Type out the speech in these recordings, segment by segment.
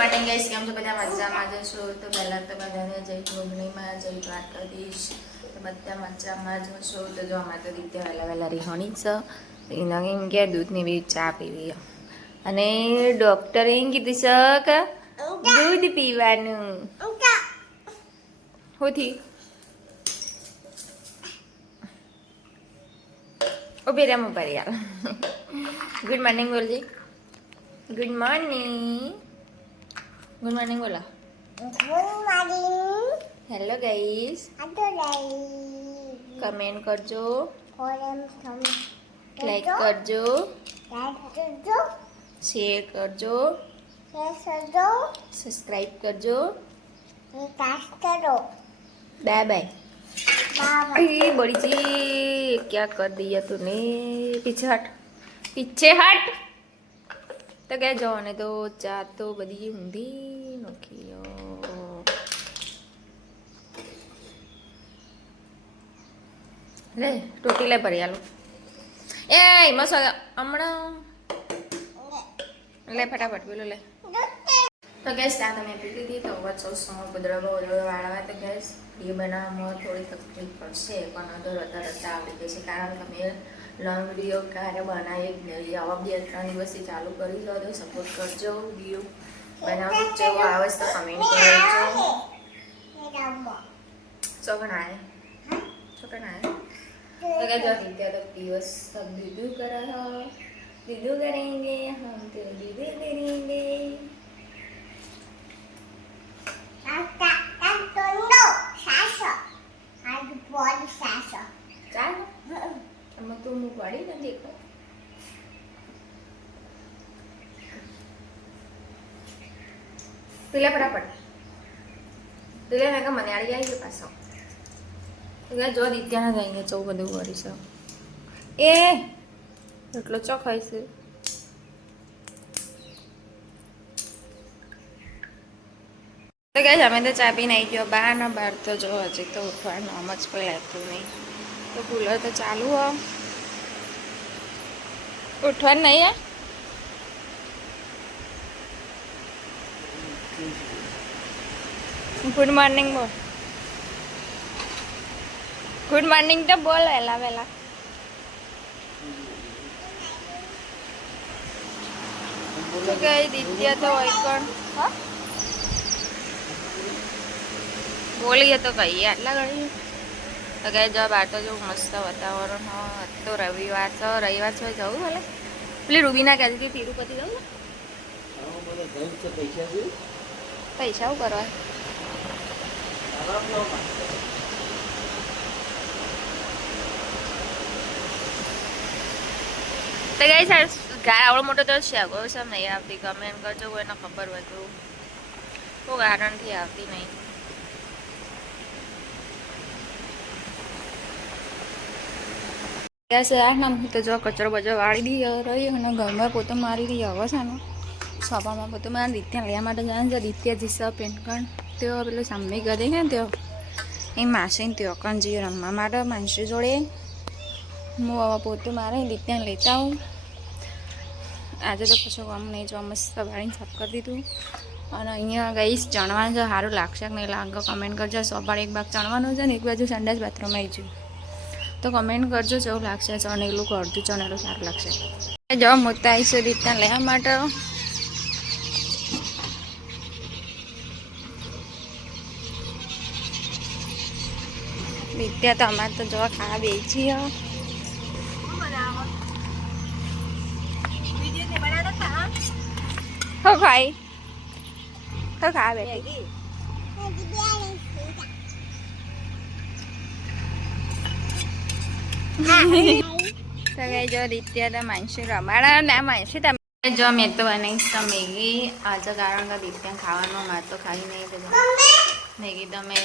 Morning guys, કેમ છો બધા? મજામાં જશો? તો પહેલાં તો બધાને જય જોગણીમાં જય દ્વારકાધીશ. તો બધા મજામાં જશો. તો જો અમારે તો રીતે વહેલા રીહોણી છે. એને એમ કે દૂધની બી ચા પીવી અને ડૉક્ટરે એમ કીધું છે કે દૂધ પીવાનું. હોથી ઉભી રહે હું કરી યાર. ગુડ મોર્નિંગ બોલજે. Good morning. ગુડ મોર્નિંગ બોલો. Hello guys. કમેન્ટ કરજો, લાઈક કરજો, શેર કરજો, સબસ્ક્રાइब करजो, बाय बाय। अरे बड़ी जी क्या कर दिया तूने? पीछे हट, पीछे हट। तो क्या जाओ ने तो चा तो बड़ी ऊंधी नोकियो ले टोटी ले भरी आलो। ए मसाला हमणा ले फटाफट बोलो ले। तो गैस चા તમે પી લીધી? તો હવે સમય વાળવા. તો ગેસ એ બનાવવામાં થોડી તકલીફ પડશે, પણ અધર રતા આવડી ગઈ છે, કારણ કે મેં લોંગ વિડીયો ક્યારે બનાવી જ નહીં. આવા 2-3 દિવસથી ચાલુ કરી દો. તો સપોર્ટ કરજો. વિડીયો બનાવવું જેવો આવે તો કમેન્ટ કરજો. ચોકણાએ ચોકણાએ तो क्या जो नित्या तो दिवस सब दीदू करा हो, दीदू करेंगे हम, तो दीदू करेंगे. ચાલ અમે તો હું પડી ને દેખો પેલા ફટાફટ પેલા મેં મને આડી આવી ગયો પાછો. જો દિત્યાના જઈને ચૌ બધું કરીશ. એ એટલો ચોખાઈ છે. તો ગાઈસ અમે તો ચા પીને આવી ગયો બહાર તો જો હજી તો ઉઠવાનું આમ જ કોઈ લાગતું નહીં. તો કુલર તો ચાલુ હો, ઉઠવાનું નહીં. ગુડ મોર્નિંગ બોલ. ગુડ મોર્નિંગ તો બોલ વહેલા વહેલા. તો કઈ દિત્યા તો હોય કોણ હા બોલીએ તો કહીએ આટલા ઘડી. તો કઈ જો બહાર તો જો મસ્ત વાતાવરણ હોય. તો રવિવાર છે, જવું ભલે પેલી રૂબીના કહેતી હતી તિરુપતિ જવું ને. પૈસા શું કરવા? તો ગઈ સાહેબ ગાય આવડો મોટો તો છે સમ નહીં આવતી. કમેન્ટ કરજો કોઈને ખબર હોય તો. કોઈ કારણથી આવતી નહીં. તો જો કચરો બચરો વાળી દી રહી અને ઘરમાં પોતે મારી રહી. હવે છે ને સભામાં પોતે મારે રીત્યા લેવા માટે જાય છે. રીત્યા જીસા પેન્ટ કાર્ડ તેઓ પેલો સામે કરે ને તેઓ એ માસીને તેઓ કણ જઈએ રમવા માટે માનસી જોડે. હું હવે પોતે મારે રીત્યા લેતા આવું. આજે તો કશો કામ નહીં. જો મસ્ત વાળીને સાફ કરી દીધું. અને અહીંયા ગઈશ ચણવાનું છે. સારું લાગશે કે નહીં લાગે કમેન્ટ કરજો. સોપાળ એક ભાગ ચણવાનું છે ને એક બાજુ સંડાસ બાથરૂમ આવી ગયું. તો કમેન્ટ કરજો જેવું લાગશે. ચણેલું કે અડધું ચણેલું સારું લાગશે. જો મોટા આવીશું રીતના લેવા માટે. વિદ્યા તો અમારે તો જોવા ખાવા બેસી હો ખાઈ હો ખાવા બેઠી. તો કઈ જો દિત્યા તો માનસી રમાડા ના માનસી તમે જો મેં તો બનાવીશ તો મેગી આજે, કારણ કે દિત્યા ખાવાનું મારે તો ખાઈ નહીં. તો મેગી તો મેં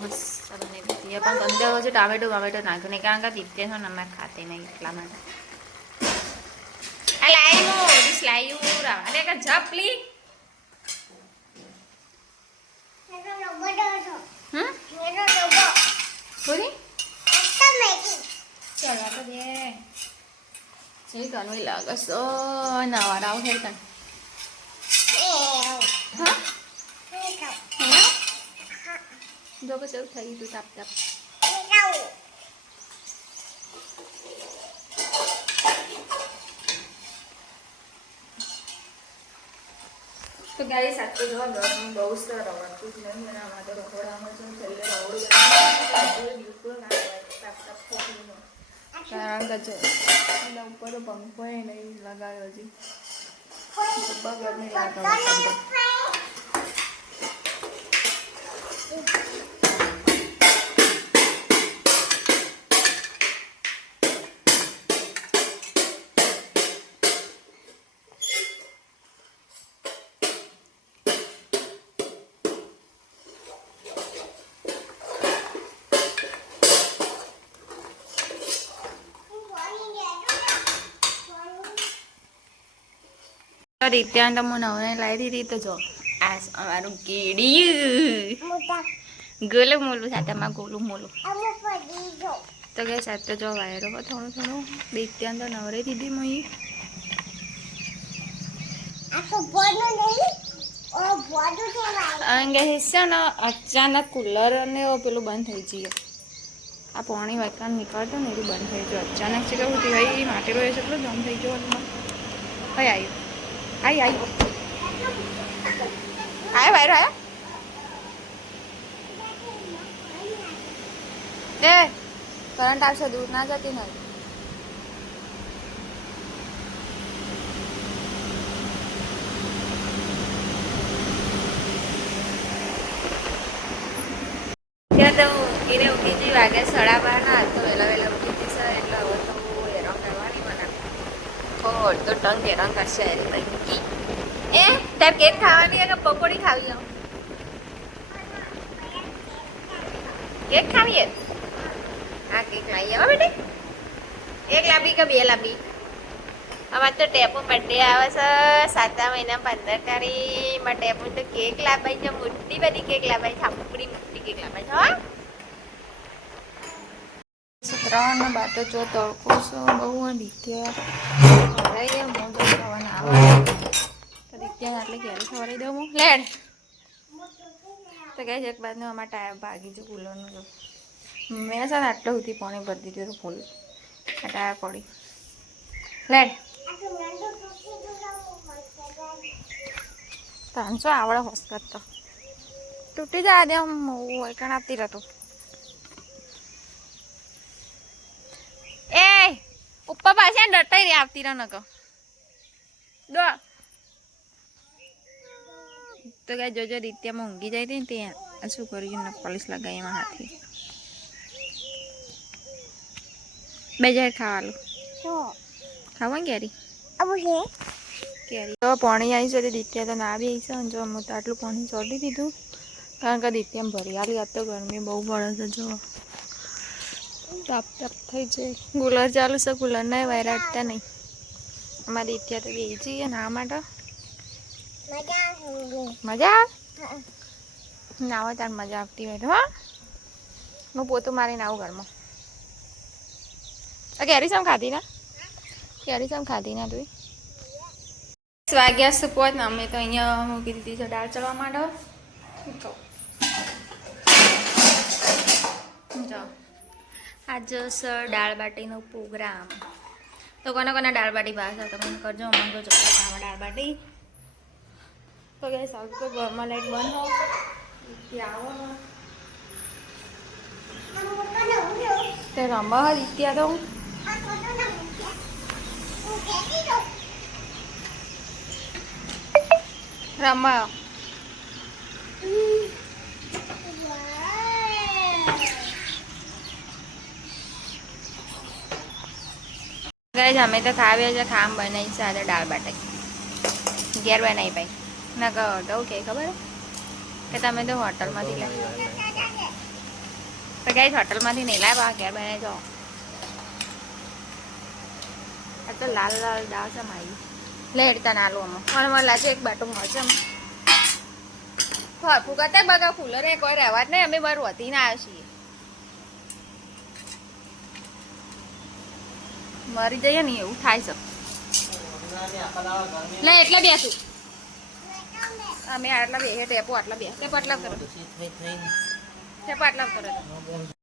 મસ્ત બનાવી દીધી. પણ અંદર હજુ ટામેટો નાખ્યું નહીં, કારણ કે દિત્યા છે ને અમારે ખાતી નહીં એટલા માટે. આ લાવ્યું ડીશ લાવ્યું રાવા દે કે જપલી. પૂરી ચલો તો દે જઈ તનવી લાગે સો નવા રાવ હે તન હા જો કે સેવ થઈ ગયું તાપ તાપ. તો ગાઈસ આ તો જો ગરમ બહુ સારું રવડતું જ નહીં અને આમાં તો રખોડામાં છે છેલ્લે રવડું બિલકુલ ના તાપ તાપ ફોટું કારણ કે જો એના ઉપર પંખો એ નહીં લગાવ્યો હજી ખૂબ ગરમી લાગે રીત્યા તો હું નવને લાવી દીધી તો જો આ અમારું કેડી ગોલું મોલું સાથેમાં ગોલું મોલું તો કે સાથે જો વાયરો થોડું થોડું રીત્યા તો નવરે દીધી મય અંગે હિસ્સા ને અચાનક કુલર ને પેલું બંધ થઈ જઈએ આ પાણી વાયકાન નીકળતો ને એવું બંધ થઈ ગયું અચાનક છે કેવું થયું ભાઈ માટેલો એ એટલો જમ થઈ ગયો કઈ આવ્યું आई आई आया बाहर आया दे करंट आवशे दूर ना जती नहीं क्या तो गिरे उठी थी वागे 12:30 ना तो वेला वेला उठी थी सर એટલે હવે તો એરંગ કરવાની મને और तो टंग के रंग का शहर बनी ए तब केक खावानी है कि पकोड़ी खावी है केक खावी है आ केक लाई है बेटे एक लाबी का 2 लाबी अब तो टेपो बर्थडे आवे છે 7 મહિના 15 તારીખ માં ટેપો તો કેક લાવાઈ છે મોટી બધી કેક લાવાઈ છે આપડી મોટી કેક લાવાઈ છે હા સત્રાવન બાતો જો તડકો છો બહુ દીત્યા અરે મોજો ખાવાના આવે તો દીત્યા એટલે ક્યારે ખવડાવી દઉં હું લેડ તો ગાઈસ એક બાદનું આમાં ટાયર ભાગી છે કુલરનું જો મેં છે ને આટલું સુધી પાણી ભરી દીધું હતું ફૂલ આ ટાયર પડી લેડ 300 આવડે હોશ કરતો તૂટી જાય દે હું હોય કણ આપતી રહેતું ए ऊपर पासे डटाई रे आवती रह नक दो तो क्या जो रित्या में ऊँगी जाती थी शू कर पॉलिश लगाई में हाथी बेजार खावालू खावा कैरी कैरी तो पानी आई से दित्या तो ना भी आई से जो हम तो आटलू पानी चढ़ी दीधु कारण के दित्या में भरियाली आ तो गर्मी बहुत पड़े से जो ताप ताप થઈ જાય કુલર ચાલુ છે કુલર નહીં વાયરા અટતા નહીં અમારી ઈચ્છા તો ગઈ છીએ ના માટે મજા આવે નાવા તાર મજા આવતી હોય તો હા હું પોતું મારીને આવું ઘરમાં કેરી સમ ખાધી ના કેરી સમ ખાધી ના તું વાગ્યા સુપોત ને અમે તો અહીંયા મૂકી દીધી છે દાળ ચડવા માંડો જાઓ आज सर दाल बाटी नो प्रोग्राम तो कोना कोना दाल बाटी भाषा कमेंट करजो मन तो जो खावा दाल बाटी तो गाइस अब तो घर में लाइट बंद हो आओ ते रंबा इत्या तो रंबा गाइस हमें तो खावे છે ખામ બનાવી છે આજે દાળ બાટી ઘેર બનાવી ભાઈ ના કહો કે ખબર કે તમે તો હોટલમાંથી લાવી તો ગાઈસ હોટલમાંથી નહીં લાવ્યા ઘેર બનાવી જાઓ આ તો લાલ લાલ દાળ છે મારી લેડતા ના લો મને મને લાગે એક બાટો મળશે ફૂકાતા બગા કુલર એ કોઈ રહેવા જ નહીં અમે બહાર વધી ના આવ્યા છીએ મરી જઈએ ને એવું થાય છે લે એટલે બેસું અમે આટલા બે ટેપો આટલા બે ટેપ આટલા કરો છે પાટલા પર